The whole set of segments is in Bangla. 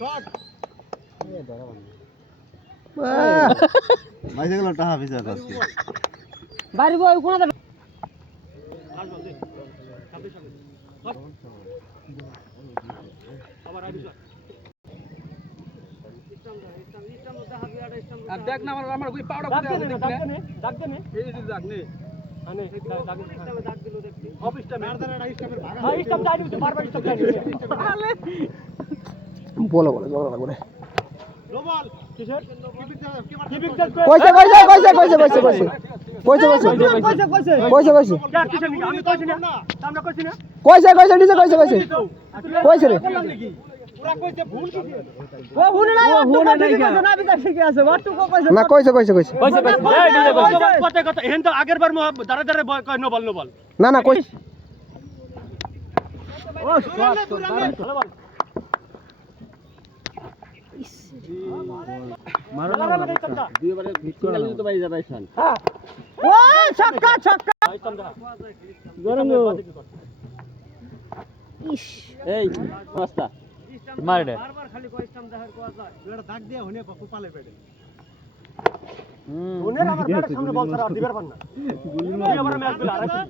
শট এ ধরা বন্ধ মাইজে গেল টাকা ভিজা আজকে বাইরে বই কোন দে লাস্ট বল দে সামনে সামনে শট আবার আইবি শট ইস্টাম দেখা বিয়াটা ইস্টাম আর দেখ না আমার কই পাউডার দাগ দে নে এই যে দাগ নে আনে দাগ ইস্টামে দাগ দিলো দেখি অফ ইস্টামে আর দাঁড়া ইস্টামের ভাগা হ্যাঁ ইস্টাম যাই দিতে বারবার ইস্টাম যাই দিতে আলে বলো বলো জোর লাগবে লো বল কিসের কিপিং কইছে আমি কইছি না সামনে কইছি না কইছে নিজে কইছে রে পুরা কইছে ভুল কি ও ভুল নাই না বিটা ঠিকই আছে ওটু কইছে না কইছে কথা হেন তো আগের বার দাঁড়া দাঁড়া কই নো বল না না কইছে ও শট ভালো বল মারো না দুইবারে হিট করে তো বাইরে যাবে শান হ্যাঁ ও ছক্কা ইস্টাম দেখা গরম ইস এই রাস্তা মার দে বারবার খালি কই ইস্টাম দেখার কোয়া যায় এটা দাগ দিয়া হনে কপালে পেটে ওনের আমার পেটের সামনে বল ছাড়া দিবার পার না গুলি আবার ম্যাচ গুলো আর না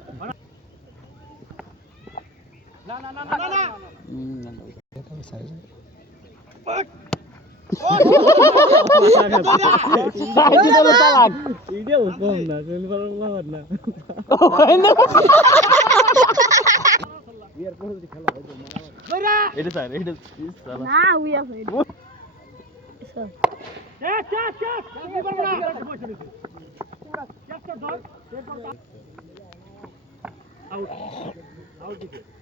এটা স্যার এটা না উই আছে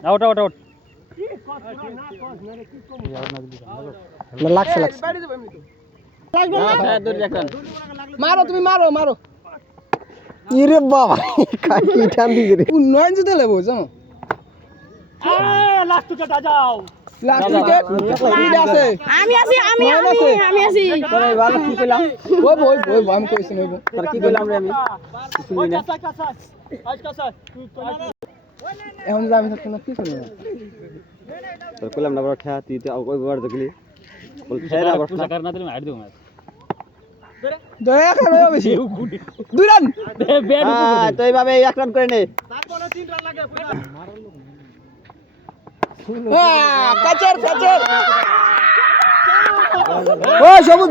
আউট লাগছে মারো তুমি মারো ইরে বাবা কাকি টান দিছে রে উন্নয়ন যদি লেবো জানো লাস্ট উইকেট যাও লাস্ট উইকেট আছে আমি আছি তোরে ভালো কি কইলাম ওই আমি কইছি নইব আর কি কইলাম রে আমি শুনি না এখন যে আমি থাকতে না কি করি না তোর কইলাম না বড় খেয়া তুই তো ওই বার দেখলি বল খেরা বস না करना तेरे हार दूंगा দয়া করে বেশি দুই রান হ্যাঁ তো এইভাবে এক রান করে নে তারপরে 3 রান লাগে কাচার ও সবুজ